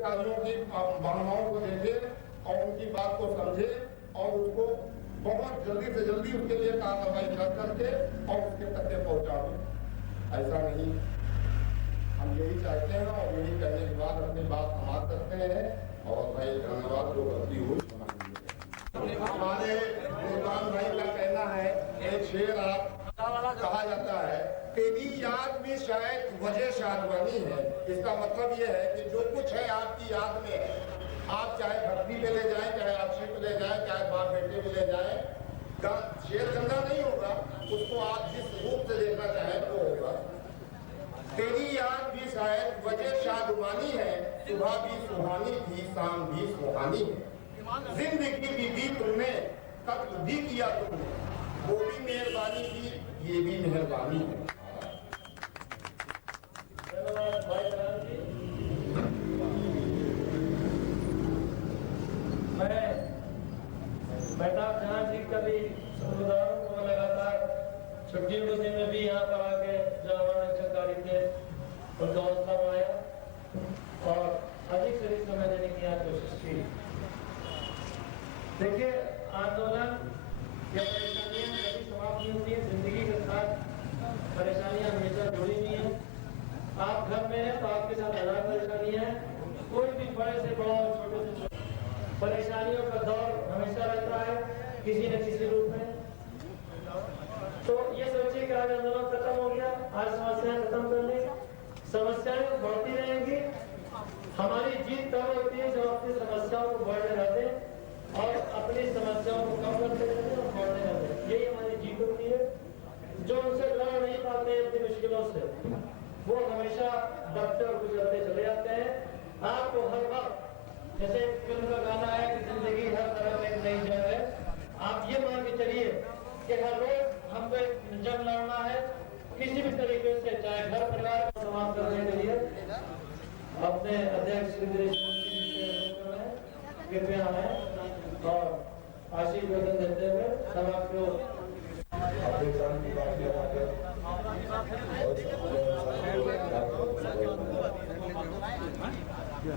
अधिकारियों की भावनाओं को देखे और उनकी बात को समझे और उसको बहुत जल्दी से जल्दी उसके लिए कार्रवाई कर करके और उसके तक पहुंचा दे। ऐसा नहीं, हम यही चाहते हैं और यही कहने के बाद अपनी बात समाप्त करते हैं और भाई धन्यवाद जो गलती हुई। हमारे निर्माण भाई का कहना है, एक शेर आप कहा जाता है, तेरी याद में शायद वजह शादवानी है। इसका मतलब ये है कि जो कुछ है आपकी याद में है, आप चाहे भक्ति में ले जाएं, चाहे अक्षय में ले जाएं, चाहे बाप बेटे में ले जाएं, शेर गंदा नहीं होगा, उसको आप जिस रूप से देखना चाहें वो होगा। तेरी याद भी शायद वजह शादवानी है, सुबह भी सुहानी थी, शाम भी सुहानी है। जिंदगी भी दी तुमने, कत्ल भी किया तुमने, वो भी मेहरबानी थी, ये भी मेहरबानी है। मैं मेहताब जहां जी का भी समुदायों को लगातार छुट्टियों के दिन में भी यहाँ पर आके जो हमारे सरकारी थे उनका हौसला बढ़ाया और अधिक से अधिक समय देने की यहाँ कोशिश की। देखिए, आंदोलन या परेशानियां कभी समाप्त नहीं होती है, जिंदगी के साथ परेशानियां हमेशा जुड़ी हुई हैं। आप घर में हैं तो आपके साथ हजार परेशानियां हैं, कोई भी बड़े से बड़ा और छोटे से छोटा परेशानियों का दौर हमेशा रहता है किसी न किसी रूप में। तो ये सोचिए कि आज आंदोलन खत्म हो गया, आज समस्याएं खत्म कर ली, समस्याएं बढ़ती रहेंगी। हमारी जीत तब होती है जब अपनी समस्याओं को बढ़ने रहते और अपनी समस्याओं को कम करते रहते और बढ़ने रहते। यही हमारी जीत होती है। जो उनसे लड़ नहीं पाते अपनी मुश्किलों से, वो हमेशा बढ़ते और गुजरते चले जाते हैं। आपको हर वक्त, जैसे फिल्म का गाना है कि जिंदगी हर तरफ एक नई जंग है, आप ये मान के चलिए कि हर रोज हमको एक जंग लड़ना है किसी भी तरीके से, चाहे घर परिवार को समाप्त करने के लिए। अपने अध्यक्ष कृपया है और आशीर्वाद देते हुए समाज को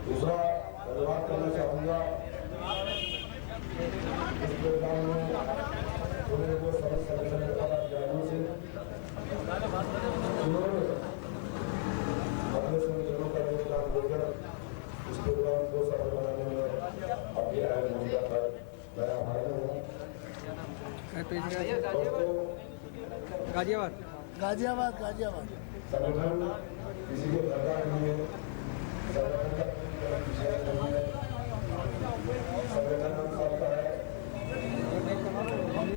दूसरा धन्यवाद करना चाहूँगा इस प्रोग्राम में उन्हें वो सभी संगठन के पदाधिकारियों से जिन्होंने अपने संगठनों का योगदान देकर इस प्रोग्राम को सफल बनाने में अपनी अहम भूमिका पर मैं आभारी हूँ। गाजियाबाद गाजियाबाद गाजियाबाद संगठन किसी के धरना नहीं है, संगठन का विषय नहीं है, संगठन हम सबका है।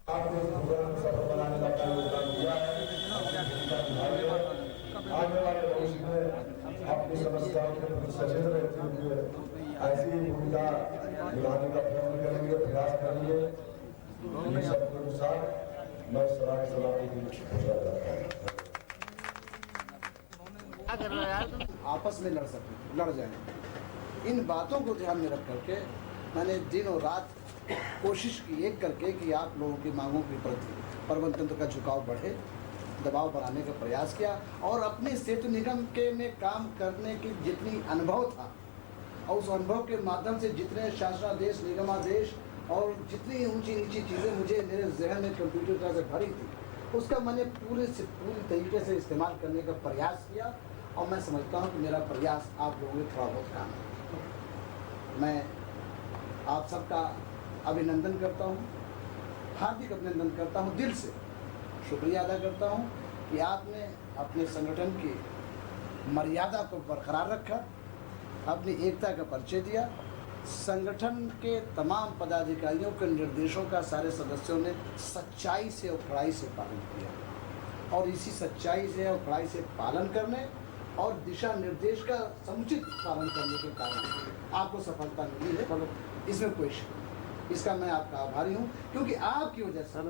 आपने इस प्रोग्राम को सफल बनाने का अपना योगदान दिया है। आने वाले भविष्य में अपनी समस्याओं के प्रति सचेत रहते हुए ऐसी भूमिका निभाने का प्रयत्न करेंगे, प्रयास करेंगे। इन सबके अनुसार मैं सलाह सलामी की घोषणा करता हूँ। आपस में लड़ जाए। इन बातों को ध्यान में रख करके मैंने दिन और रात कोशिश की एक करके कि आप लोगों की मांगों के प्रति प्रबंधन तंत्र का झुकाव बढ़े, दबाव बनाने का प्रयास किया और अपने सेतु निगम के में काम करने की जितनी अनुभव था और उस अनुभव के माध्यम से जितने शासनादेश, निगमादेश और जितनी ऊंची नीची चीज़ें मुझे मेरे जहन में कंप्यूटर तरह से भरी थी, उसका मैंने पूरी तरीके से इस्तेमाल करने का प्रयास किया और मैं समझता हूँ कि मेरा प्रयास आप लोगों में थोड़ा बहुत काम है। मैं आप सबका अभिनंदन करता हूँ, हार्दिक अभिनंदन करता हूँ, दिल से शुक्रिया अदा करता हूँ कि आपने अपने संगठन की मर्यादा को बरकरार रखा, अपनी एकता का परिचय दिया। संगठन के तमाम पदाधिकारियों के निर्देशों का सारे सदस्यों ने सच्चाई से और कड़ाई से पालन किया और इसी सच्चाई से और कड़ाई से पालन करने और दिशा निर्देश का समुचित पालन करने के कारण आपको सफलता मिली है। इसमें कोई शक नहीं, इसका मैं आपका आभारी हूँ क्योंकि आपकी वजह से,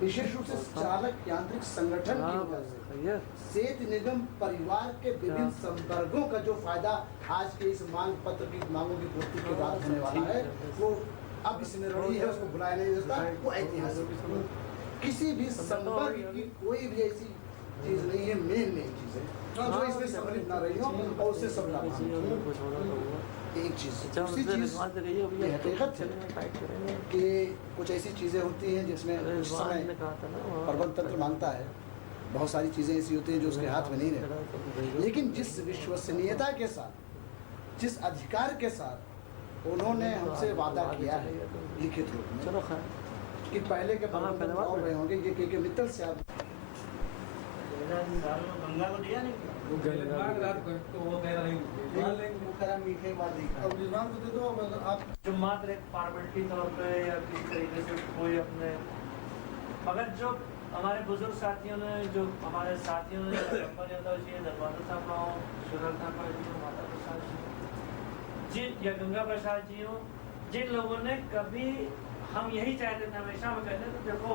विशेष रूप से चालक यांत्रिक संगठन की वजह से सेतु निगम परिवार के विभिन्न संवर्गों का जो फायदा आज के इस मांग पत्र की मांगों की पूर्ति के बाद होने वाला है, वो अब इसमें रही है, उसको भुलाया नहीं जाता। वो ऐतिहासिक किसी भी संवर्ग की कोई भी ऐसी चीज नहीं है, मेन चीज है जो इसमें सम्मिलित ना रही हो और उससे सब लाभ। एक चीज़, दूसरी चीज़ ये हकीकत है कि कुछ ऐसी चीज़ें होती हैं जिसमें उस समय प्रबंध तंत्र मांगता है, बहुत सारी चीज़ें ऐसी होती हैं जो उसके हाथ में नहीं रहती, लेकिन जिस विश्वसनीयता के साथ, जिस अधिकार के साथ उन्होंने हमसे वादा किया है लिखित रूप में कि पहले के प्रबंधक और रहे होंगे, ये के मित्तल से आप गंगा को दिया नहीं मीठे बात अब विद्वान को दे दो, मतलब आप जो मात्र एक फॉर्मेलिटी तौर पे या किसी तरीके से कोई अपने, मगर जो हमारे बुजुर्ग साथियों ने, जो हमारे साथियों ने, यादव जी, धर्मांतर साहब राव, सुरल थापा जी, माता प्रसाद जी, जिन या गंगा प्रसाद जी हो, जिन लोगों ने कभी, हम यही चाहते थे, हमेशा हम कहते थे देखो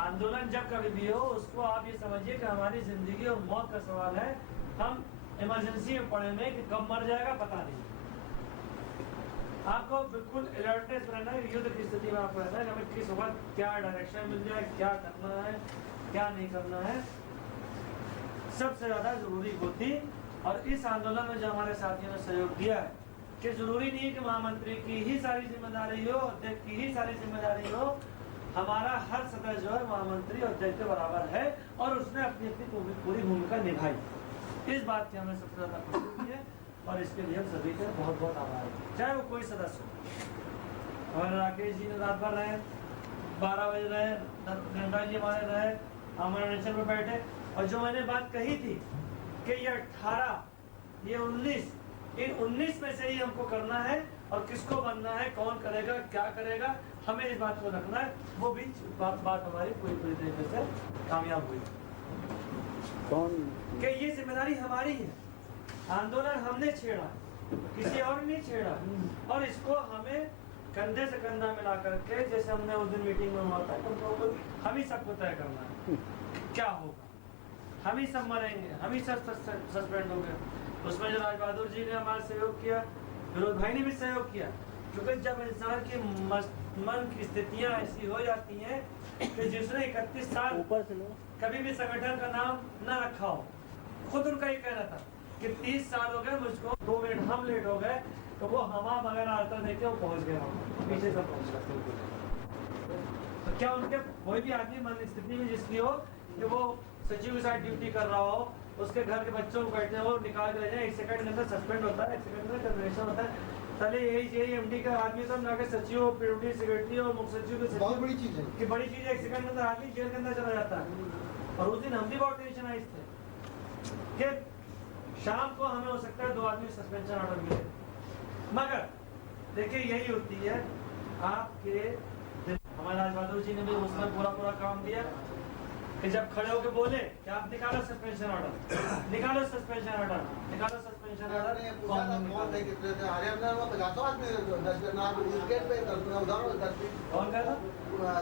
आंदोलन जब कभी भी हो उसको आप ये समझिए कि हमारी जिंदगी और मौत का सवाल है, हम इमरजेंसी में पड़े में कि कब मर जाएगा पता नहीं। आपको बिल्कुल अलर्टनेस रहना है, युद्ध की स्थिति में आपको रहना है, हमें किस वक्त क्या डायरेक्शन मिल जाए, क्या करना है, क्या नहीं करना है, सबसे ज्यादा जरूरी होती। और इस आंदोलन में जो हमारे साथियों ने सहयोग दिया है कि जरूरी नहीं है कि महामंत्री की ही सारी जिम्मेदारी हो, अध्यक्ष की ही सारी जिम्मेदारी हो, हमारा हर सदस्य जो है महामंत्री और अध्यक्ष के बराबर है और उसने अपनी अपनी पूरी भूमिका निभाई। इस बात की हमें सबसे ज्यादा खुशी है और इसके लिए हम सभी का बहुत बहुत आभार है, चाहे वो कोई सदस्य हो। हमारे राकेश जी ने रात भर रहे, 12 बजे रहे, गंगा जी हमारे रहे, हमारे नेचर में बैठे, और जो मैंने बात कही थी कि ये 18, ये 19, इन 19 में से ही हमको करना है और किसको बनना है, कौन करेगा, क्या करेगा, हमें इस बात को रखना है, वो भी बात हमारी पूरी तरीके से कामयाब हुई। कौन कि ये जिम्मेदारी हमारी है, आंदोलन हमने छेड़ा, किसी और ने नहीं छेड़ा, और इसको हमें कंधे से कंधा मिला करके, जैसे हमने उस दिन मीटिंग में हुआ था, तो हम ही सबको तय करना है क्या होगा, हम ही सब मरेंगे, हम ही सब सस्पेंड होंगे। उसमें जो राज बहादुर जी ने हमारा सहयोग किया, विरोध भाई ने भी सहयोग किया, क्योंकि जब इंसान की मन की स्थितियां ऐसी हो जाती हैं कि जिसने 31 साल ऊपर से कभी भी संगठन का नाम न रखा हो, खुद उनका ही कहना था कि 30 साल हो गए मुझको, 2 मिनट हम लेट हो गए, तो वो हवा मगर आता देखे वो पहुंच गया, पीछे से पहुंच गया। तो क्या उनके कोई भी आदमी मन स्थिति में जिसकी हो कि वो सचिव के साथ ड्यूटी कर रहा हो, उसके घर के बच्चों को बैठने हो, निकाल के ले जाए, 1 सेकंड के अंदर सस्पेंड होता है, 1 सेकंड में टर्मिनेशन होता है। पहले यही एमडी का आदमी तो ना के सचिव, पीडब्ल्यूडी सेक्रेटरी और मुख्य सचिव के बहुत बड़ी चीज है कि बड़ी चीज है, 1 सेकंड में अंदर आदमी जेल के अंदर चला जाता है। और उस दिन हम भी बहुत टेंशन आई थे कि शाम को हमें हो सकता है 2 आदमी सस्पेंशन ऑर्डर मिले, मगर देखिए यही होती है आपके। हमारे राज बहादुर जी ने भी उसमें पूरा काम दिया कि जब खड़े होकर बोले कि आप निकालो सस्पेंशन ऑर्डर, निकालो सस्पेंशन ऑर्डर, निकालो सस्पेंशन ऑर्डर, कौन कह रहा?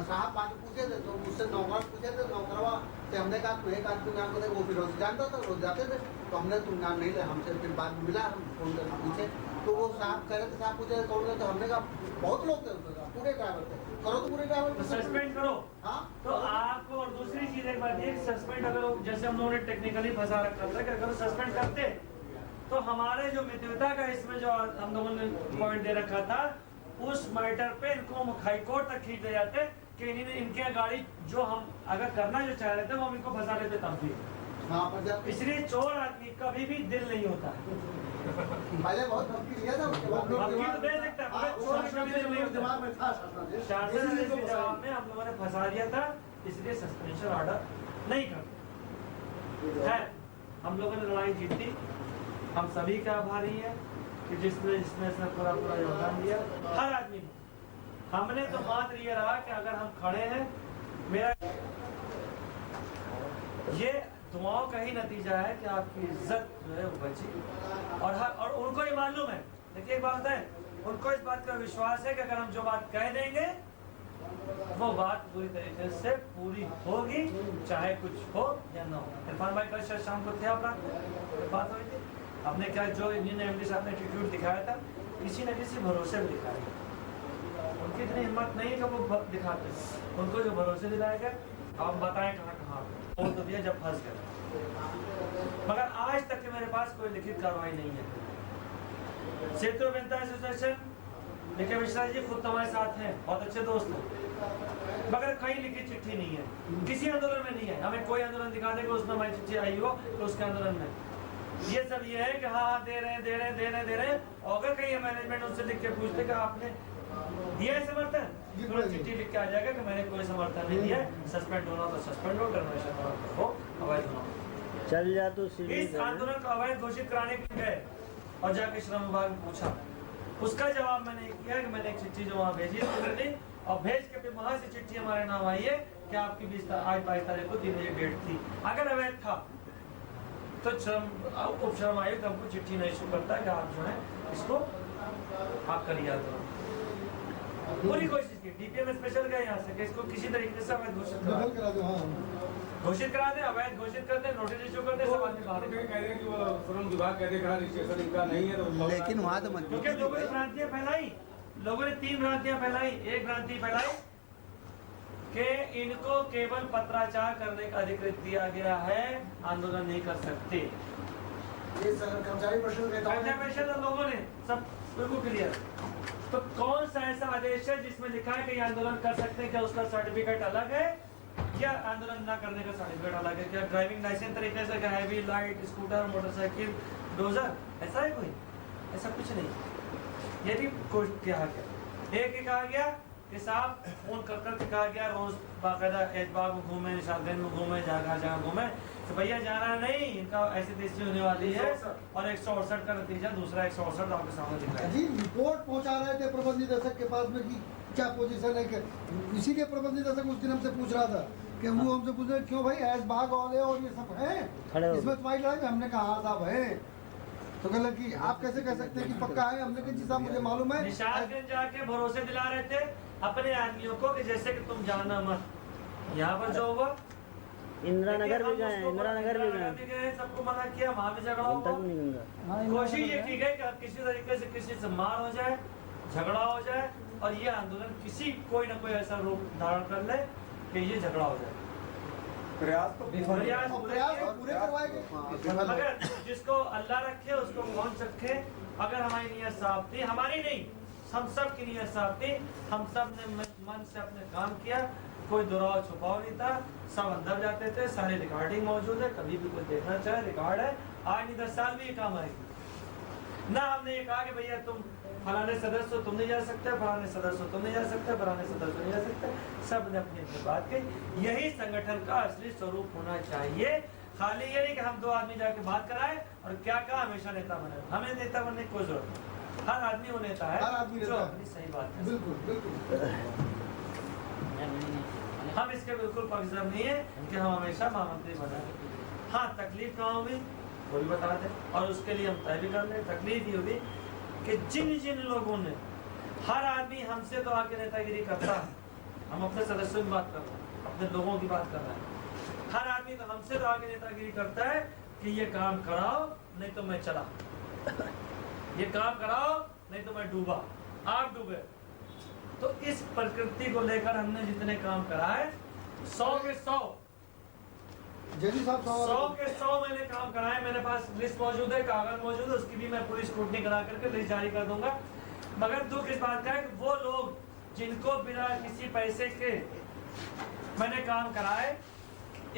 साहब बात पूछे थे तो मुझसे नौकर पूछे थे, नौकरवा से हमने कहा तू एक आदमी नाम को वो फिर रोज जानता था, रोज जाते थे, तो हमने तुम नाम नहीं लिया, हमसे फिर बाद में मिला, हम फोन करके पूछे तो वो साहब कह रहे थे, साहब पूछे कौन थे, तो हमने कहा बहुत लोग थे, पूरे ड्राइवर थे, करो तो पूरे ड्राइवर तो सस्पेंड करो। हाँ तो आपको, और दूसरी चीज एक बात ये, सस्पेंड अगर जैसे हम लोगों ने टेक्निकली फंसा रखा था कि अगर सस्पेंड करते तो हमारे जो मित्रता का इसमें जो हम लोगों ने पॉइंट दे रखा था, उस मैटर पे इनको हाई कोर्ट तक खींच ले जाते कि इनके गाड़ी जो हम अगर करना जो चाह रहे थे वो हम इनको फंसा लेते तब भी। इसलिए चोर आदमी कभी भी दिल नहीं होता है, पहले बहुत धमकी दिया था, उसके बाद धमकी तो दे सकता है, चोर कभी दिल नहीं होता। दिमाग में था शासन के जवाब में हम लोगों ने फंसा दिया था, इसलिए सस्पेंशन ऑर्डर नहीं करते है। हम लोगों ने लड़ाई जीती, हम सभी का आभारी है कि जिसने इसमें पूरा योगदान दिया, हर आदमी ने। हमने तो मात्र ये रहा कि अगर हम खड़े हैं, मेरा ये दुआओं का ही नतीजा है कि आपकी इज्जत जो है वो बची। और उनको ये मालूम है, देखिए एक बात है, उनको इस बात का विश्वास है कि अगर हम जो बात कह देंगे वो बात पूरी तरीके से पूरी होगी, चाहे कुछ हो या ना हो। इरफान भाई कल शाम को थे, अपना बात हुई थी, हमने क्या जो इंडियन एमडी साहब ने एटीट्यूड दिखाया था, किसी न किसी भरोसे में दिखाया, उनकी इतनी हिम्मत नहीं कि वो दिखाते, उनको जो भरोसे दिलाया गया, आप बताएं कहाँ बोल तो दिया जब फंस गए। मगर आज तक के मेरे पास कोई लिखित कार्रवाई नहीं है, सेतु अभियंता एसोसिएशन देखिए मिश्रा जी खुद हमारे साथ हैं, बहुत अच्छे दोस्त हैं, मगर कहीं लिखी चिट्ठी नहीं है, किसी आंदोलन में नहीं है। हमें कोई आंदोलन दिखा दे कि उसमें हमारी चिट्ठी आई हो तो उसके आंदोलन में ये सब ये है कि हाँ दे रहे हैं। और अगर कहीं मैनेजमेंट उनसे लिख के पूछते कि आपने दिया है समर्थन, तो चिट्ठी लिख के आ जाएगा कि मैंने कोई समर्थन नहीं दिया, सस्पेंड होना तो सस्पेंड हो, टर्मिनेशन होना तो हो, अवैध होना चल जा तो इस आंदोलन को अवैध घोषित कराने के लिए और जाके श्रम विभाग में पूछा, उसका जवाब मैंने किया कि मैंने एक चिट्ठी जो वहाँ भेजी और भेज के फिर वहाँ से चिट्ठी हमारे नाम आई है कि आपकी 22 तारीख को 3 बजे डेट थी। अगर अवैध था तो उप श्रम आयुक्त हमको चिट्ठी नहीं इशू करता है कि आप जो है इसको आप करिए आंदोलन। पूरी कोशिश की, डीपीएम स्पेशल गया यहाँ से कि इसको किसी तरीके से अवैध घोषित करा दे, अवैध घोषित कर दे, नोटिस इशू कर दे, सब आदमी बाहर लेकिन वहाँ तो क्योंकि लोगों ने भ्रांतियां फैलाई, लोगों ने 3 भ्रांतियां फैलाई। एक भ्रांति फैलाई कि इनको केवल पत्राचार करने का अधिकृत दिया गया है, आंदोलन नहीं कर सकते। कर्मचारी परिषद लोगों ने सब बिल्कुल क्लियर। तो कौन सा ऐसा आदेश है जिसमें लिखा है कि ये आंदोलन कर सकते हैं? क्या उसका सर्टिफिकेट अलग है या आंदोलन ना करने का सर्टिफिकेट अलग है? क्या ड्राइविंग लाइसेंस तरीके से heavy light scooter motorcycle dozer ऐसा है कोई? ऐसा कुछ नहीं। ये भी कहा गया, एक कहा गया कि साहब फोन कर करके कहा गया रोज बाकायदा एतबार में घूमे, निशागंज में घूमे, जगह घूमे तो भैया जाना नहीं, इनका ऐसी तेजी होने वाली है और 168 का नतीजा दूसरा 168 आपके सामने दिख रहा है। जी रिपोर्ट पहुंचा रहे थे प्रबंध निदेशक के पास में कि क्या पोजीशन है, इसीलिए प्रबंध निदेशक उस दिन हमसे पूछ रहा था कि वो हमसे पूछ रहे क्यों भाई ऐश भाग वाले और ये सब है इसमें तुम्हारी लड़ाई। हमने कहा हाँ साहब है, तो कहला कि आप कैसे कह सकते हैं कि पक्का है? हमने कहा जी साहब मुझे मालूम है। निशागंज जाके भरोसे दिला रहे थे अपने आदमियों को कि जैसे कि तुम जाना मत, यहाँ पर जो हुआ इंदिरा नगर भी गए, सबको मना किया, वहाँ भी झगड़ा हुआ। कोशिश ये की गई कि किसी तरीके से किसी से मार हो जाए, झगड़ा हो जाए और ये आंदोलन किसी कोई ना कोई ऐसा रूप धारण कर ले कि ये झगड़ा हो जाए। प्रयास पूरे करवाए गए, मगर जिसको अल्लाह रखे उसको कौन रखे। अगर हमारी नीयत साफ थी, हमारी नहीं हम सब की नीयत साफ थी, हम सब ने मन से अपने काम किया, कोई दुराव छुपाव नहीं था, सब अंदर जाते थे, सारी रिकॉर्डिंग मौजूद है, कभी भी कोई देखना चाहे रिकॉर्ड है, आज नहीं 10 साल भी ये काम आएगी ना। हमने ये कहा कि भैया तुम फलाने सदस्य तुम नहीं जा सकते, फलाने सदस्य तुम नहीं जा सकते, फलाने सदस्य नहीं जा सकते, सब ने अपनी अपनी बात कही। यही संगठन का असली स्वरूप होना चाहिए। खाली ये नहीं कि हम 2 आदमी जाके बात कराए और क्या कहा हमेशा नेता बने। हमें नेता बनने की कोई जरूरत नहीं, हर आदमी वो नेता है जो अपनी सही बात है। बिल्कुल बिल्कुल हम इसके बिल्कुल पक्षधर नहीं है कि हम हमेशा महामंत्री बने। हाँ तकलीफ कहाँ होगी वो भी बता दें और उसके लिए हम तय भी कर लें। तकलीफ ये होगी कि जिन जिन लोगों ने, हर आदमी हमसे तो आके नेतागिरी करता है, हम अपने सदस्यों की बात कर रहे हैं, अपने लोगों की बात कर रहे हैं। हर आदमी तो हमसे तो आके नेतागिरी करता है कि ये काम कराओ नहीं तो मैं चला, ये काम कराओ नहीं तो मैं डूबा, आप डूबे। तो इस प्रकृति को लेकर हमने जितने काम कराए 100 के 100 जजी साहब 100 के 100 मैंने काम कराए। मेरे पास लिस्ट मौजूद है, कागज मौजूद है, उसकी भी मैं पूरी स्क्रूटनी करा करके लिस्ट जारी कर दूंगा। मगर दुख इस बात का है कि वो लोग जिनको बिना किसी पैसे के मैंने काम कराए,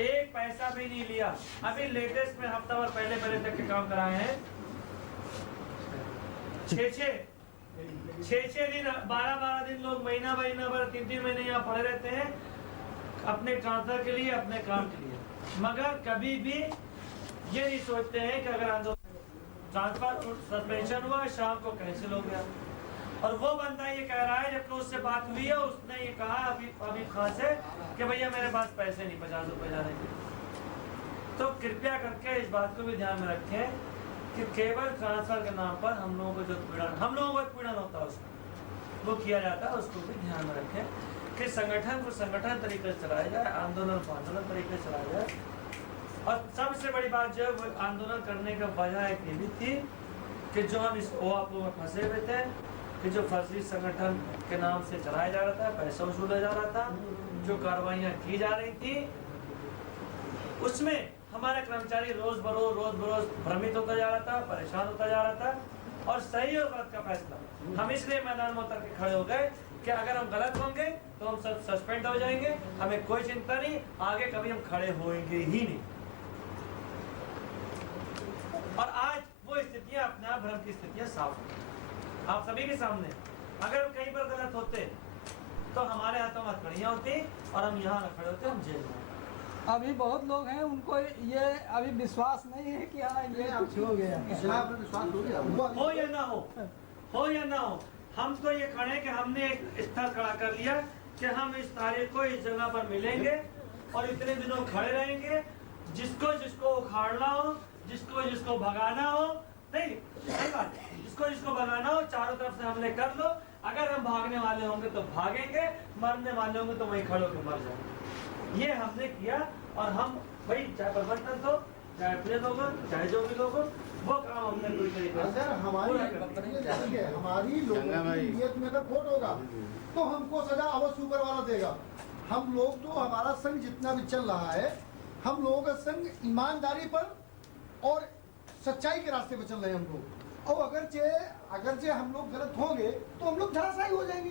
1 पैसा भी नहीं लिया। अभी लेटेस्ट में हफ्ता भर पहले तक के काम कराए हैं, 6 दिन 12 दिन लोग महीना भर 3 महीने यहाँ पड़े रहते हैं अपने ट्रांसफर के लिए, अपने काम के लिए। मगर कभी भी ये नहीं सोचते हैं कि अगर आंदोलन ट्रांसफर सस्पेंशन हुआ, शाम को कैंसिल हो गया। और वो बंदा ये कह रहा है, जब तो उससे बात हुई है उसने ये कहा अभी खान से कि भैया मेरे पास पैसे नहीं 50 रुपए जाने के। तो कृपया करके इस बात को भी ध्यान में रखें कि केवल ट्रांसफर के नाम पर हम लोगों को जो पीड़न, हम लोगों को पीड़न होता है उसमें वो किया जाता है, उसको भी ध्यान में रखें कि संगठन को संगठन तरीके से चलाया जाए, आंदोलन को आंदोलन तरीके से चलाया जाए। और सबसे बड़ी बात जो आंदोलन करने का वजह एक ये भी थी कि जो हम इस ओआपो में फंसे हुए थे कि जो फर्जी संगठन के नाम से चलाया जा रहा था, पैसा वसूला जा रहा था, जो कार्रवाइयाँ की जा रही थी, उसमें हमारा कर्मचारी रोज बरोज भ्रमित होता जा रहा था, परेशान होता जा रहा था। और सही और गलत का फैसला। हम इसलिए मैदान में उतर के खड़े हो गए कि अगर हम गलत होंगे तो हम सब सस्पेंड हो जाएंगे, हमें कोई चिंता नहीं, आगे कभी हम खड़े होंगे ही नहीं। और आज वो स्थितियां अपने आप भ्रम की स्थितियां साफ हैं आप सभी के सामने। अगर हम कहीं पर गलत होते तो हमारे हाथों में हथकड़ियां होती और हम यहाँ खड़े होते, हम जेल में। अभी बहुत लोग हैं उनको ये अभी विश्वास नहीं है कि हाँ ये कुछ हो गया। हो या ना हो या ना हो, हम तो ये खड़े कि हमने एक स्थल खड़ा कर लिया कि हम इस तारीख को इस जगह पर मिलेंगे और इतने दिनों खड़े रहेंगे। जिसको जिसको उखाड़ना हो, जिसको जिसको भगाना हो, नहीं सही बात, जिसको जिसको भगाना हो चारों तरफ से हमले कर लो। अगर हम भागने वाले होंगे तो भागेंगे, मरने वाले होंगे तो वहीं खड़े होकर मर जाएंगे। ये हमने किया और हम भाई चाहे प्रबंधन हो, चाहे अपने लोग हो, चाहे जो भी लोग हो, वो काम हमने पूरी तरीके से अगर हमारी लोगों की नीयत में अगर खोट होगा तो हमको सजा अवश्य ऊपर वाला देगा। हम लोग तो हमारा संघ जितना भी चल रहा है, हम लोगों का संघ ईमानदारी पर और सच्चाई के रास्ते पर चल रहे हैं हम लोग। और अगरचे हम लोग गलत होंगे तो हम लोग धराशायी हो जाएंगे।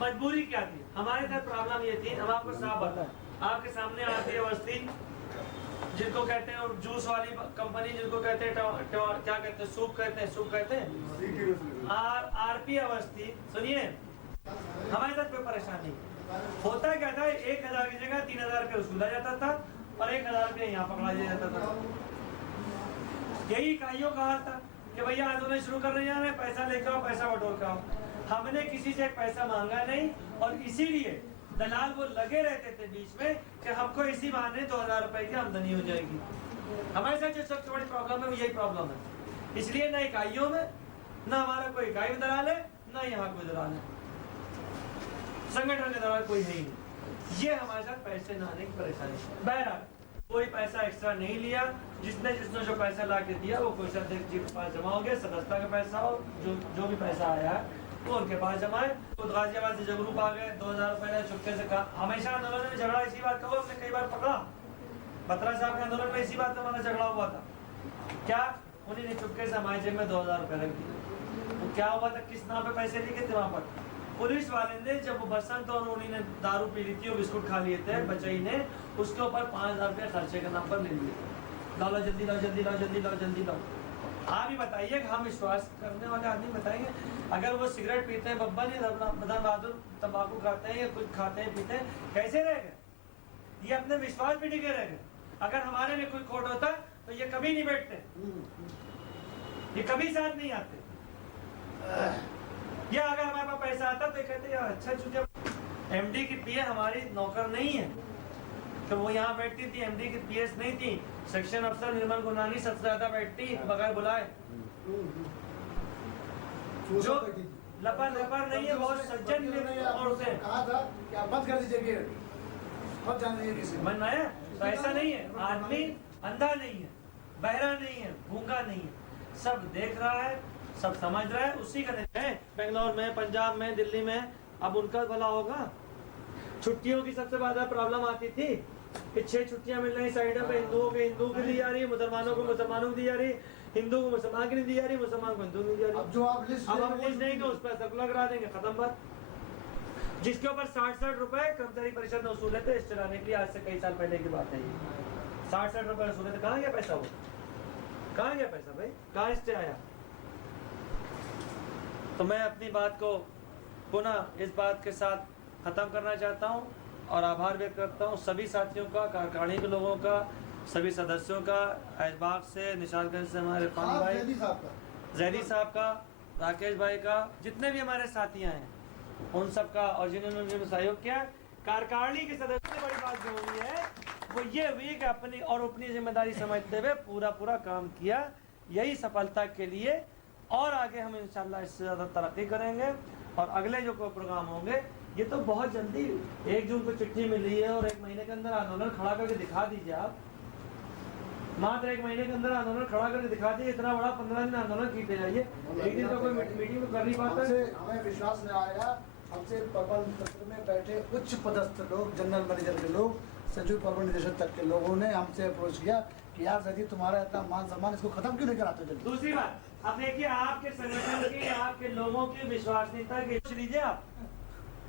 मजबूरी क्या थी हमारे साथ? प्रॉब्लम ये थी, हम आपको साफ बताएं, आपके सामने आरती अवस्थी जिनको कहते हैं, और जूस वाली कंपनी जिनको कहते हैं, क्या कहते हैं, सूप कहते हैं आरपी अवस्थी। सुनिए, हमारे साथ कोई परेशानी नहीं। होता क्या था, 1000 की जगह 3000 रुपये वसूला जाता था और 1000 रुपये यहाँ पकड़ा जाता था। यही इकाइयों का हाल था कि भैया आंदोलन शुरू कर रहे हैं, पैसा लेकर आओ, पैसा बटोर कर आओ। हमने किसी से पैसा मांगा नहीं और इसीलिए दलाल वो लगे रहते थे बीच में कि हमको इसी बहाने 2000 रुपए की आमदनी हो जाएगी। हमारे साथ जो सबसे बड़ी प्रॉब्लम है वो यही प्रॉब्लम है। इसलिए न इकाइयों में न हमारा कोई इकाई में दलाल है, न यहाँ कोई दलाल है, संगठन का दलाल कोई है ही नहीं। ये हमारे साथ पैसे न आने की परेशानी। बहरहाल कोई पैसा एक्स्ट्रा नहीं लिया। जिसने जो पैसा ला के दिया वो कोई अध्यक्ष जी के पास जमा हो गया, सदस्यता का पैसा हो, जो भी पैसा आया है वो उनके पास जमा है। खुद गाजियाबाद से जगरूप आ गए, 2000 रुपए चुपके से कहा। हमेशा आंदोलन में झगड़ा इसी बात का हुआ, हमने कई बार पकड़ा। बत्रा साहब के आंदोलन में इसी बात का हमारा झगड़ा हुआ था। क्या उन्हीं ने चुपके से हमारे जेब में 2000 रुपए रख दिए। तो क्या हुआ था, किस नाम पे पैसे लिए थे? वहां पर पुलिस वाले ने, जब वो बसंत और उन्हीं ने दारू पी ली थी और बिस्कुट खा लिए थे बचई ने, उसके ऊपर 5000 रुपये खर्चे के नाम पर ले लिए। लाओ जल्दी लाओ, जल्दी लाओ, जल्दी लाओ, जल्दी लाओ। आप ही बताइए, हम विश्वास करने वाले आदमी बताएंगे, अगर वो सिगरेट पीते हैं, बब्बा नहीं मदन बहादुर तंबाकू खाते हैं या कुछ खाते हैं पीते हैं, कैसे रह गए? ये अपने विश्वास पे टिके रह गए। अगर हमारे में कोई खोट होता तो ये कभी नहीं बैठते, ये कभी साथ नहीं आते। या अगर हमारे पास पैसा आता तो ये कहते यार अच्छा चूतिया। एमडी की पीए हमारी नौकर नहीं है तो वो यहाँ बैठती थी, एमडी की पीएस नहीं थी। सेक्शन अफसर निर्मल गुनानी सबसे ज्यादा बैठती बगैर बुलाए, जो लपर नहीं है, बहुत सज्जन और से कहा था कि आप मत कर दीजिए, मत जान दीजिए किसी को। मन आया तो ऐसा नहीं है। आदमी अंधा नहीं है, बहरा नहीं है, गूंगा नहीं है, सब देख रहा है, सब समझ रहा है, उसी का है। बेंगलोर में, पंजाब में, दिल्ली में, अब उनका भला होगा। छुट्टियों की सबसे ज्यादा प्रॉब्लम आती थी कि 6 छुट्टियां मिल रही साइड पे, हिंदुओं को हिंदू की दी जा रही है, मुसलमानों को मुसलमानों की दी जा रही है, हिंदू को मुसलमान की नहीं दी जा रही, मुसलमान को हिंदू नहीं दी जा रही। अब जो आप लिस्ट अब हम लिस्ट नहीं तो उस पर सर्कुलर करा देंगे, खत्म बात। जिसके ऊपर 60 रुपए कर्मचारी परिषद ने वसूले थे इस चलाने के लिए, आज से कई साल पहले की बात है ये। 60 रुपए वसूले थे, कहाँ गया पैसा? वो कहाँ गया पैसा भाई, कहाँ से आया? तो मैं अपनी बात को पुनः इस बात के साथ खत्म करना चाहता हूं और आभार व्यक्त करता हूं सभी साथियों का, कार्यकारिणी के लोगों का, सभी सदस्यों का, ऐशबाग से, निशानगंज से हमारे पानी भाई, जैदी साहब का, राकेश भाई का, जितने भी हमारे साथियां हैं उन सब का, और जिन्होंने मुझे सहयोग किया। कार्यकारिणी के सदस्यों से बड़ी बात जो हुई है वो ये हुई कि अपनी और अपनी जिम्मेदारी समझते हुए पूरा काम किया। यही सफलता के लिए, और आगे हम इंशाल्लाह इससे ज़्यादा तरक्की करेंगे। और अगले जो कोई प्रोग्राम होंगे, ये तो बहुत जल्दी 1 जून को चिट्ठी मिली है और 1 महीने के अंदर आंदोलन खड़ा करके दिखा दीजिए आप। मात्र 1 महीने के अंदर आंदोलन खड़ा करके दिखा दीजिए। इतना बड़ा 15 दिन आंदोलन कीते जाइए, एक दिन का कोई मीटिंग कर नहीं पाता है। हमें विश्वास नहीं आया। हमसे प्रबंध तंत्र में बैठे उच्च पदस्थ लोग, जनरल मैनेजर के लोग, सचिव प्रबंध निदेशक तक के लोगों ने हमसे अप्रोच किया कि यार जैदी तुम्हारा इतना मान सम्मान, इसको खत्म क्यों नहीं कराते? दूसरी बात, अब देखिए आपके संगठन की, आपके लोगों की विश्वसनीयता की सोच लीजिए आप।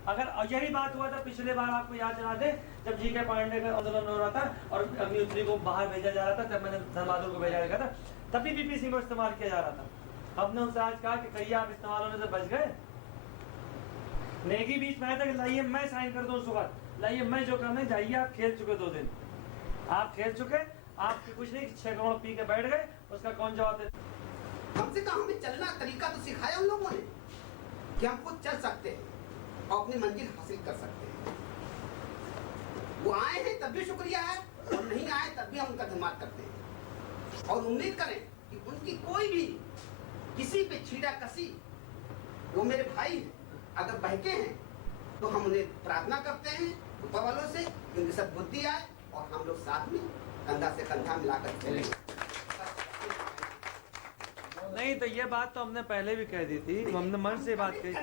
अगर यही बात हुआ था पिछले बार, आपको याद दिला दे, जब जी के पांडे का आंदोलन हो रहा था और अग्निहोत्री को बाहर भेजा जा रहा था, तब मैंने धर्माधुर को भेजा गया था, तभी बीपी सिंह को इस्तेमाल किया जा रहा था। हमने उनसे आज कहा कि कहिए आप इस्तेमाल होने से बच गए। नेगी बीच में आया था कि लाइए मैं साइन कर दूं उस वक्त, लाइए मैं जो करना है, जाइए आप खेल चुके 2 दिन, आप खेल चुके, आपके कुछ नहीं, 6 करोड़ पी के बैठ गए, उसका कौन जवाब दे? हमसे कहा, हमें चलना तरीका तो सिखाया उन लोगों ने कि हम खुद चल सकते हैं और अपनी मंजिल हासिल कर सकते हैं। वो आए हैं तब भी शुक्रिया है, और नहीं आए तब भी हम उनका धन्यवाद करते हैं और उम्मीद करें कि उनकी कोई भी किसी पे छीड़ा कसी, वो मेरे भाई हैं, अगर बहके हैं तो हम उन्हें प्रार्थना करते हैं ऊपर वालों से कि उनकी सब बुद्धि आए और हम लोग साथ में कंधा से कंधा मिलाकर चलेंगे। नहीं तो ये बात तो हमने पहले भी कह दी थी, हमने मन से बात कही,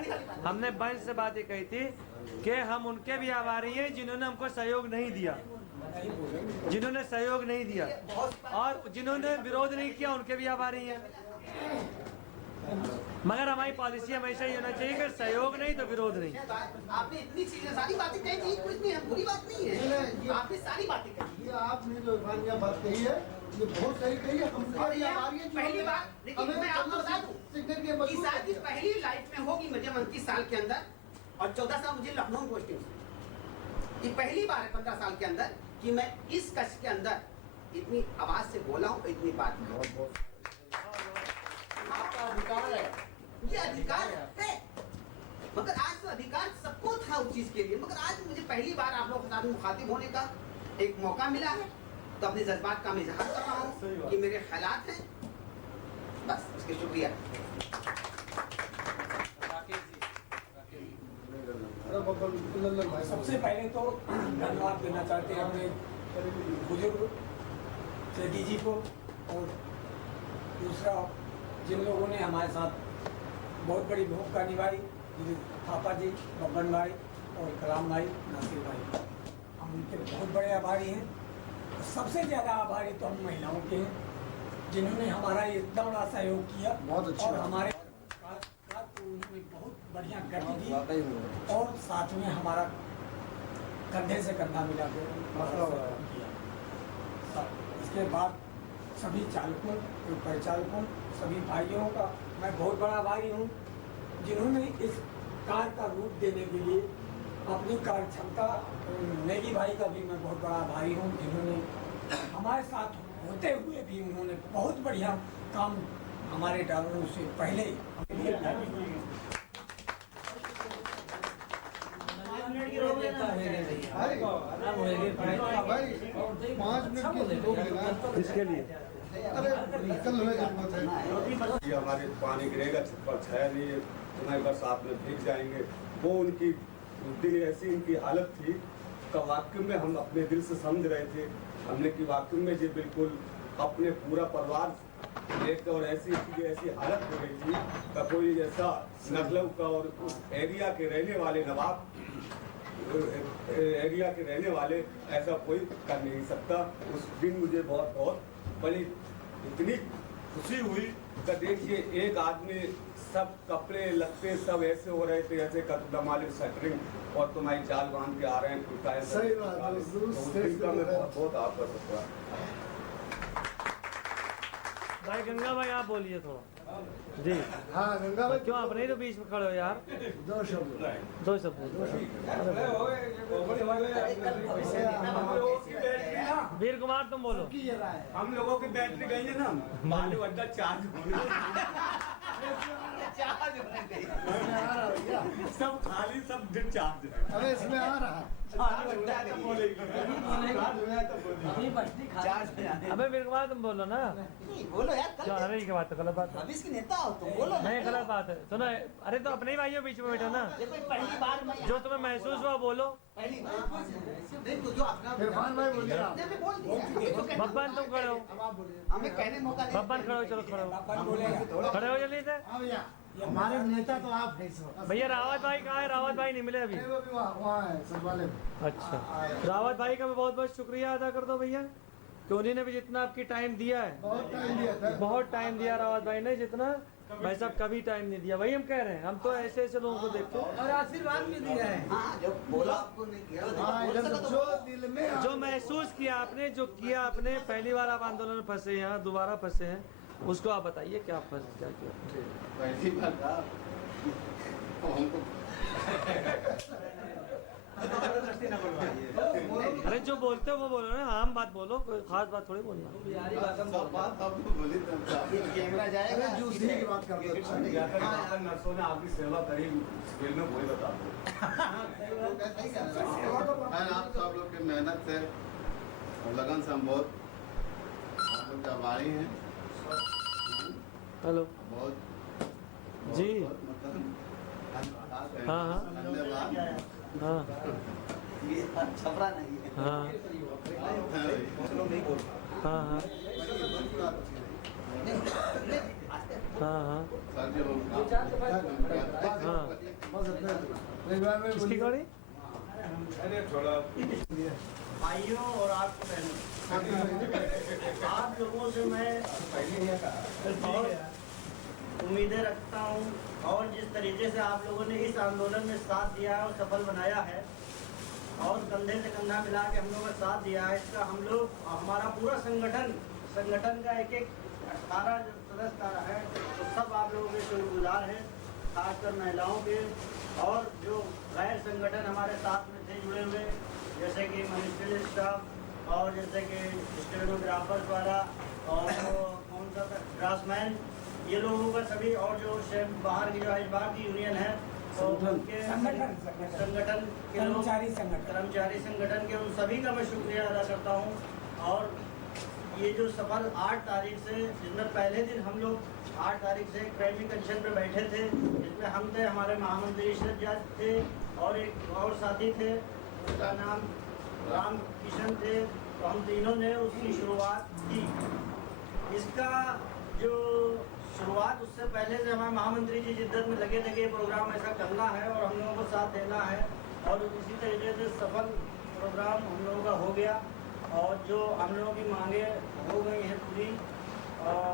हमने मन से बात ये कही थी कि हम उनके भी आभारी हैं जिन्होंने हमको सहयोग नहीं दिया, जिन्होंने सहयोग नहीं दिया, और जिन्होंने विरोध नहीं किया उनके भी आभारी हैं। मगर हमारी पॉलिसी हमेशा ये होना चाहिए कि सहयोग नहीं तो विरोध नहीं। आपने इतनी चीजें सारी बातें कही थी, कुछ नहीं है, बुरी बात नहीं है, आपने सारी बातें कही। ये आपने जो इरफान भैया बात कही है, ये बहुत सही कही है। हम और ये पहली बार, लेकिन मैं आपको बता दूं कि शायद इस पहली लाइफ में होगी मुझे 29 साल के अंदर, और 14 साल मुझे लखनऊ पोस्टिंग से, ये पहली बार है 15 साल के अंदर कि मैं इस कक्ष के अंदर इतनी आवाज से बोला हूँ, इतनी बात। आपका अधिकार है, ये अधिकार है, मगर आज तो अधिकार सबको था उस चीज के लिए, मगर आज मुझे पहली बार आप लोगों के साथ मुखातिब होने का एक मौका मिला है, तो अपने जज्बात का मैं इजहार कर रहा हूँ कि मेरे ख्यालात हैं, बस उसके शुक्रिया। सबसे पहले तो धन्यवाद देना चाहते हैं अपने बुजुर्ग सेठी जी को, और दूसरा जिन लोगों ने हमारे साथ बहुत बड़ी भूमिका निभाई, पापा जी, बब्बन भाई और कलाम भाई, नासिर भाई, हम उनके बहुत बड़े आभारी हैं। सबसे ज़्यादा आभारी तो हम महिलाओं के हैं, जिन्होंने हमारा ये इतना बड़ा सहयोग किया, बहुत अच्छा, और हमारे उन्होंने बहुत बढ़िया गति दी, और साथ में हमारा कंधे से कंधा मिला के किया। इसके बाद सभी चालकों, परिचालकों, सभी भाइयों का मैं बहुत बड़ा आभारी हूँ, जिन्होंने इस कार का रूप देने के लिए अपनी कार्य क्षमता, नेगी भाई का भी मैं बहुत बड़ा आभारी हूँ, जिन्होंने हमारे साथ होते हुए भी उन्होंने बहुत बढ़िया काम हमारे ड्राइवरों से पहले। भाई 5 मिनट की रोक देना इसके लिए। अरे निकल हमें जरूरत है। ये हमारे पानी गिरेगा, छत पर छाया नहीं है, तुम्हारी बरसात में भीग जाएंगे, वो उनकी दिल ऐसी इनकी हालत थी का वाकई में हम अपने दिल से समझ रहे थे हमने कि वाकई में ये बिल्कुल अपने पूरा परिवार लेकर, और ऐसी हालत हो गई थी का कोई ऐसा नकलव का और उस एरिया के रहने वाले नवाब एरिया के रहने वाले ऐसा कोई कर नहीं सकता। उस दिन मुझे बहुत बहुत बड़ी इतनी खुशी हुई कि देखिए एक आदमी, सब कपड़े लत्ते सब ऐसे हो रहे थे जैसे कदमालिक शटरिंग, और तुम्हारी जाल बांध के आ रहे हैं कुर्ता ऐसा। सही बात है, उस दिन का मैं बहुत आपका शुक्रिया। भाई गंगा भाई आप बोलिए थोड़ा जी। हाँ गंगा भाई, क्यों आप नहीं तो बीच में खड़े हो यार, 2 शब्द। 2 शब्द। वीर कुमार तुम बोलो। हम लोगों की बैटरी गई है ना, मालूम अड्डा चार्ज सब खाली, सब डिस्चार्ज है। अरे इसमें आ रहा है। अबे वीर कुमार तुम बोलो ना। बोलो यार, जो अरे की बात है, गलत बात है, अभी इसके नेता हो तुम, बोलो। नहीं गलत बात है, सुनो। अरे तो अपने ही भाइयों बीच में बैठो ना, देखो पहली बार मैं जो तुम्हें महसूस हुआ बोलो। पहली बार देखो जो अपना इरफान भाई बोलिए आप। मैं बोल दिया। बब्बन तुम खड़े हो, अब आप बोलिए। हमें कहने मौका दे। बब्बन खड़े हो, चलो खड़े हो, खड़े हो जल्दी से। हाँ भैया, हमारे नेता तो आप हैं इस वक्त। भैया रावत भाई कहाँ है? रावत भाई नहीं मिले अभी। नहीं, वो भी वहाँ है सचिवालय में। अच्छा, रावत भाई का भी बहुत बहुत शुक्रिया अदा कर दो भैया। कि उन्हीं ने भी जितना आपकी टाइम दिया है, बहुत टाइम दिया था। बहुत टाइम दिया रावत भाई ने, जितना भाई साहब कभी टाइम नहीं दिया। वही हम कह रहे हैं, हम तो ऐसे ऐसे लोगों को देखते हैं और आशीर्वाद भी दिया है। हाँ, जब बोला आपको नहीं किया तो हाँ, बोल इधर सका तो जो दिल में जो महसूस किया आपने, जो किया आपने, पहली बार आप आंदोलन में फंसे यहाँ, दोबारा फंसे हैं, उसको आप बताइए क्या फंस क्या किया। पहली बार था हमको अरे जो बोलते हो वो बोलो ना, आम बात बोलो, कोई खास बात थोड़ी बोलना। सब बात आपको बोली कैमरा जाएगा जूस की बात करते नर्सों ने आपकी सेवा करी, स्कूल में वही बता दो। आप सब लोग की मेहनत से और लगन से हम बहुत आप लोग के आभारी हैं। हेलो बहुत जी। बहुत मतलब हाँ, हाँ। धन्यवाद। हाँ ये छपरा नहीं है। हाँ हाँ हाँ हाँ हाँ सर जी हाँ। बस इतना परिवार में किसकी गाड़ी? अरे थोड़ा भाइयों और आपको बहनों, आप लोगों से मैं और उम्मीदें रखता हूँ, और जिस तरीके से आप लोगों ने इस आंदोलन में साथ दिया है और सफल बनाया है और कंधे से कंधा मिला के हम लोगों का साथ दिया है, इसका हम लोग, हमारा पूरा संगठन का एक 18 सदस्य का है, तो सब आप लोगों के शुक्रगुजार हैं, खासकर महिलाओं के, और जो गैर संगठन हमारे साथ में थे जुड़े हुए, जैसे कि मिनिस्ट्रियल स्टाफ और जैसे कि स्टेनोग्राफर्स वाला और कौन सा ड्राफ्टमैन, ये लोगों का सभी, और जो बाहर की जो बाहर की यूनियन है तो उनके संगठन के लोग, कर्मचारी संगठन के, उन सभी का मैं शुक्रिया अदा करता हूँ। और ये जो सफल 8 तारीख से, जिसमें पहले दिन हम लोग 8 तारीख से प्राइमरी कमीशन पे बैठे थे, जिसमें हम थे, हमारे महामंत्री इशरत जाज थे और एक और साथी थे, उसका नाम राम किशन थे, तो हम तीनों ने उसकी शुरुआत की। इसका जो शुरुआत उससे पहले से हमारे महामंत्री जी जिद्दत में लगे थे कि प्रोग्राम ऐसा करना है और हम लोगों को साथ देना है, और इसी तरीके से सफल प्रोग्राम हम लोगों का हो गया, और जो हम लोगों की मांगे हो गई हैं पूरी, और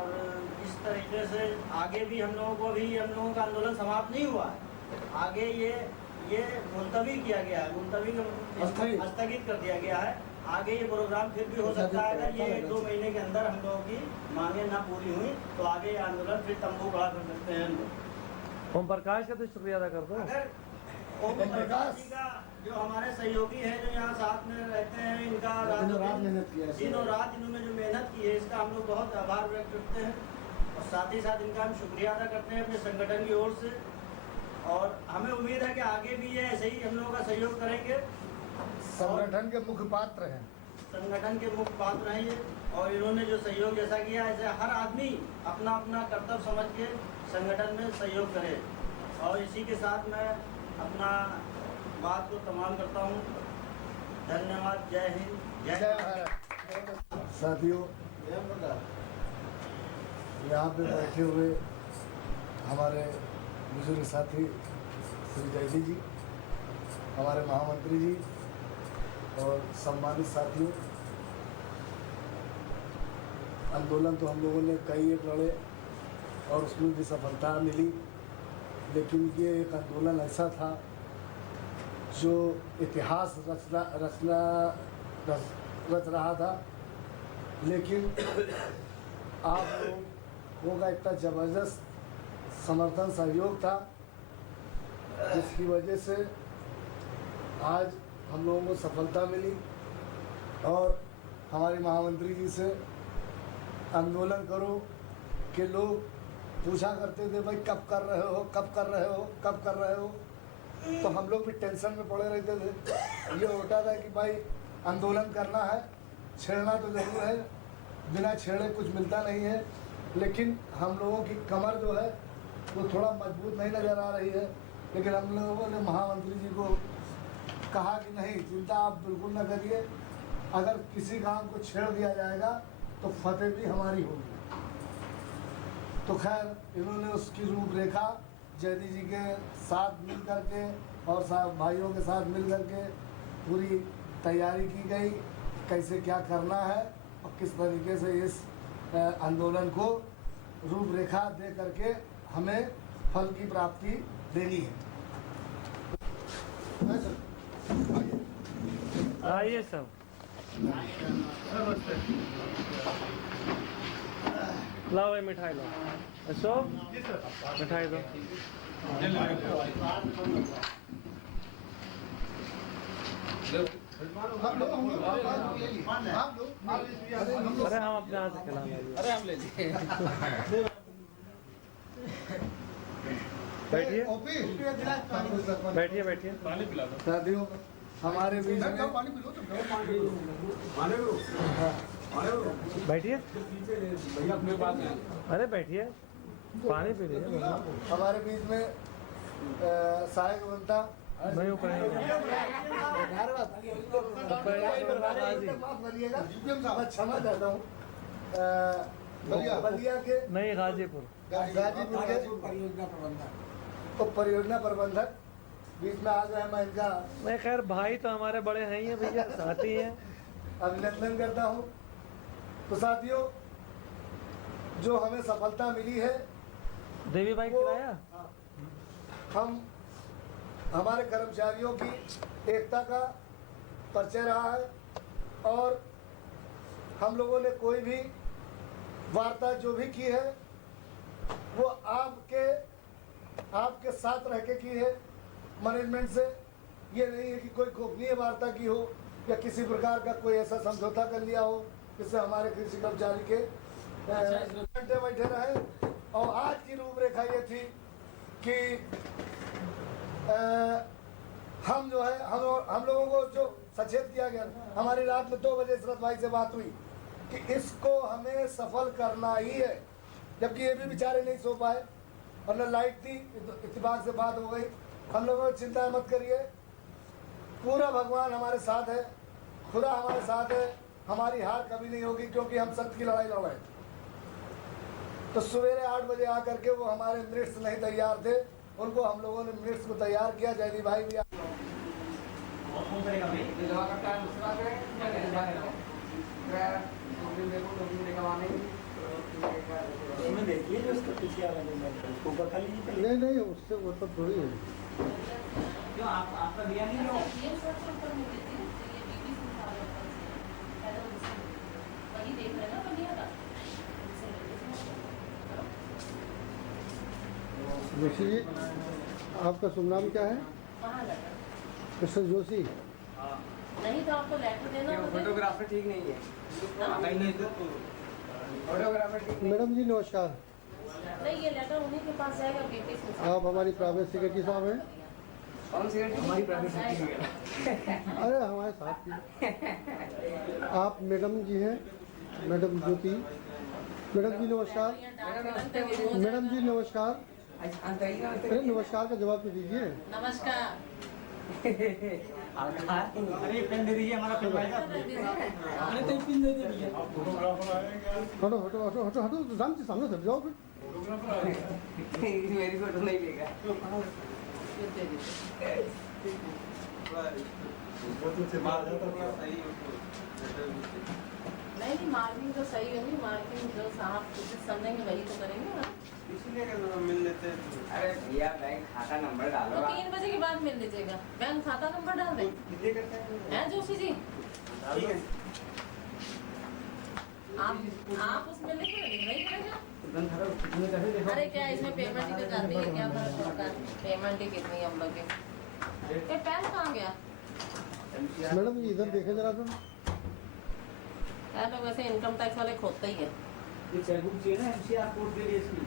इस तरीके से आगे भी हम लोगों को, भी हम लोगों का आंदोलन समाप्त नहीं हुआ है, आगे ये मुलतवी किया गया है, मुलतवी स्थगित कर दिया गया है। आगे ये प्रोग्राम फिर भी हो सकता है, अगर ये 1-2 महीने के अंदर हम लोगों की मांगे ना पूरी हुई तो आगे ये आंदोलन फिर तंबू खड़ा कर सकते हैं हम लोग। ओम प्रकाश का तो शुक्रिया अदा करता हूँ। अगर ओम प्रकाश जी का जो हमारे सहयोगी है, जो यहाँ साथ में रहते हैं, इनका दिनों रात इन्होंने जो मेहनत की है, इसका हम लोग बहुत आभार व्यक्त करते हैं, और साथ ही साथ इनका हम शुक्रिया अदा करते हैं अपने संगठन की ओर से, और हमें उम्मीद है कि आगे भी ये ऐसे ही हम लोगों का सहयोग करेंगे। संगठन के मुख्य पात्र हैं, संगठन के मुख्य पात्र हैं ये, और इन्होंने जो सहयोग जैसा किया, ऐसे हर आदमी अपना अपना कर्तव्य समझ के संगठन में सहयोग करे। और इसी के साथ मैं अपना बात को तमाम करता हूँ। धन्यवाद। जय हिंद, जय भारत। साथियों, यहाँ पे बैठे हुए हमारे बुजुर्ग साथी श्री जयजी जी, हमारे महामंत्री जी और सम्मानित साथियों, आंदोलन तो हम लोगों ने कई एक लड़े और उसमें भी सफलता मिली, लेकिन ये एक आंदोलन ऐसा था जो इतिहास रच रहा था, लेकिन आप लोगों का इतना ज़बरदस्त समर्थन सहयोग था, जिसकी वजह से आज हम लोगों को सफलता मिली। और हमारे महामंत्री जी से आंदोलन करो कि लोग पूछा करते थे, भाई कब कर रहे हो, कब कर रहे हो, कब कर रहे हो, तो हम लोग भी टेंशन में पड़े रहते थे। ये होता था कि भाई आंदोलन करना है, छेड़ना तो जरूर है, बिना छेड़े कुछ मिलता नहीं है, लेकिन हम लोगों की कमर जो है वो थोड़ा मजबूत नहीं नज़र आ रही है। लेकिन हम लोगों ने महामंत्री जी को कहा कि नहीं, चिंता आप बिल्कुल न करिए, अगर किसी काम को छेड़ दिया जाएगा तो फतेह भी हमारी होगी। तो खैर इन्होंने उसकी रूपरेखा जयदी जी के साथ मिल करके और भाइयों के साथ मिल करके पूरी तैयारी की गई, कैसे क्या करना है और किस तरीके से इस आंदोलन को रूपरेखा दे करके हमें फल की प्राप्ति देनी है। आइए सब। लाओ ये मिठाई लो। अशोक मिठाई दो। अरे हम अपने हाथ से खिला लेंगे। अरे हम ले लिए। बैठिए बैठिए बैठिए। साथियों, हमारे बीच में बैठिए। अरे बैठिए, पानी पी लीजिए। हमारे बीच में सहायक बनता नहीं ऊपर क्षमा चाहता हूँ बलिया के नहीं, गाजीपुर के उप परियोजना प्रबंधक बीच में आ गए। मैं इनका नहीं, खैर भाई तो हमारे बड़े हैं ही हैं भैया, साथी हैं। अभिनंदन करता हूँ। तो साथियों, जो हमें सफलता मिली है देवी भाई वो खिलाया। हम हमारे कर्मचारियों की एकता का परिचय रहा है और हम लोगों ने कोई भी वार्ता जो भी की है वो आपके साथ रह के की है मैनेजमेंट से। ये नहीं है कि कोई गोपनीय वार्ता की हो या किसी प्रकार का कोई ऐसा समझौता कर लिया हो जिससे हमारे कृषि कर्मचारी के घंटे बैठे रहे। और आज की रूपरेखा ये थी कि हम जो है हम लोगों को जो सचेत किया गया, हमारी रात में 2 बजे शरद भाई से बात हुई कि इसको हमें सफल करना ही है, जबकि ये भी बेचारे नहीं सो पाए और न लाइट थी। इत्तेफाक से बात हो गई। हम लोगों को चिंता मत करिए, पूरा भगवान हमारे साथ है, खुदा हमारे साथ है, हमारी हार कभी नहीं होगी क्योंकि हम सत्य की लड़ाई लड़ रहे हैं। तो सवेरे 8 बजे आकर के वो हमारे मिनट्स नहीं तैयार थे, उनको हम लोगों ने मिनट्स को तैयार किया। जयदीप भाई भी नहीं उससे वो तो थोड़ी है। क्यों आपका दिया नहीं लो? जोशी जी, आपका शुभ नाम क्या है? मिस्टर जोशी। नहीं तो आपको लेटर देना। फोटोग्राफर ठीक नहीं है। फोटोग्राफर ठीक नहीं। मैडम जी नमस्कार। नहीं, ये लेटर उन्हीं के पास जाएगा। बीपी आप हमारी प्राइवेट सेक्रेटरी साहब हैं? कौन सी हमारी प्राइवेट सेक्रेटरी? अरे हमारे साथ की आप मैडम जी हैं, मैडम ज्योति। मैडम जी नमस्कार। मैडम जी नमस्कार। अरे नमस्कार का जवाब तो दीजिए। नमस्कार। अरे पेन दे दीजिए, हमारा पेन भाई का। अरे तो पेन दे दीजिए। हटो हटो हटो हटो हटो, राम जी सामने से जाओ। मेरी फोटो नहीं लेगा। नहीं, मार्किंग तो सही होगी। मार्किंग जो साहब कुछ समझेंगे वही तो करेंगे ना। इसलिए मिल लेते। अरे भैया बैंक खाता नंबर डालो। तो 3 बजे के बाद मिल लीजिएगा। बैंक खाता नंबर डाल दें। हैं जोशी जी? आप उसमें लिख नहीं पड़ेगा। अरे क्या इसमें पेमेंट ही तो जाती है, क्या फर्क पड़ता है? पेमेंट ही कितनी हम लोग की। पैन कहाँ गया? मैडम जी इधर देखे जरा सा। तो वैसे इनकम टैक्स वाले खोदते ही है। ये चेकबुक चाहिए ना एमसीआर कोड के लिए इसकी।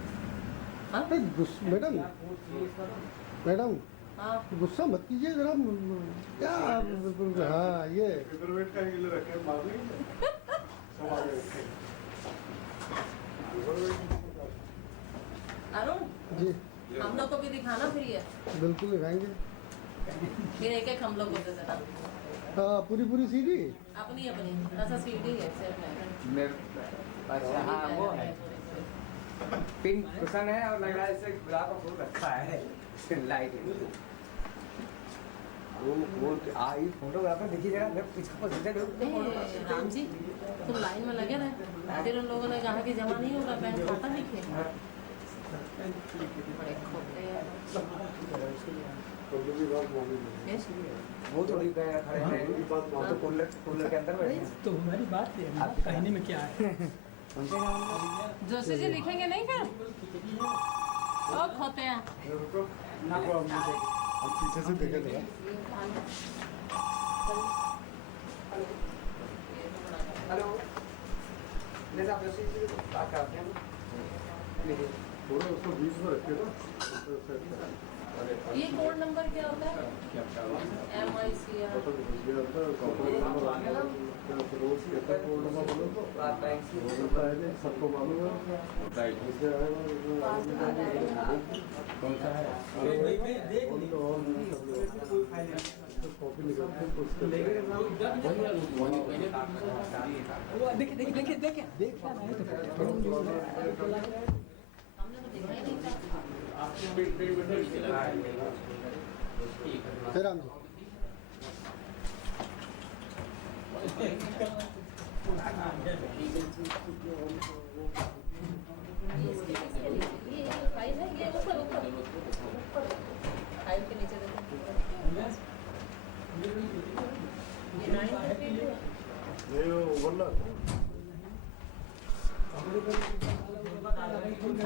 हाँ? मैडम मैडम हाँ। गुस्सा मत कीजिए जरा। क्या बिल्कुल। हाँ ये पेपरवेट का किलो रखे बाद में अरुण जी हम लोग को भी दिखाना फिर ये। बिल्कुल दिखाएंगे। फिर एक हम लोग को दे देना। हाँ पूरी सीडी अपनी ऐसा सीडी है सिर्फ में। अच्छा हाँ वो है। पिन कुशन है और लग रहा है इसे गुलाब का फूल रखा है। लाइट वो फोटोग्राफर देखिए जरा राम जी तुम लाइन में लगे रहे, फिर उन लोगों ने कहा कि जमा नहीं होगा, बैंक खाता लिखे। बड़े खोपड़े हैं। वो थोड़ी खड़े हैं तो कूलर के अंदर बैठे हैं। तो हमारी बात है, आप कहने में क्या है? जोशी जी लिखेंगे नहीं फिर? ओ खोते हैं। हम पीछे से देखे थे। हेलो जैसे आप जोशी जी बात करते हैं थोड़ा उसको बीच में रखे ना। ये कोड नंबर क्या होता है? MICR। सबको मालूम फिर राम जी ये फाइल है, ये ऊपर फाइल के नीचे देखो। ये 9 पे ये ओवरलैप तो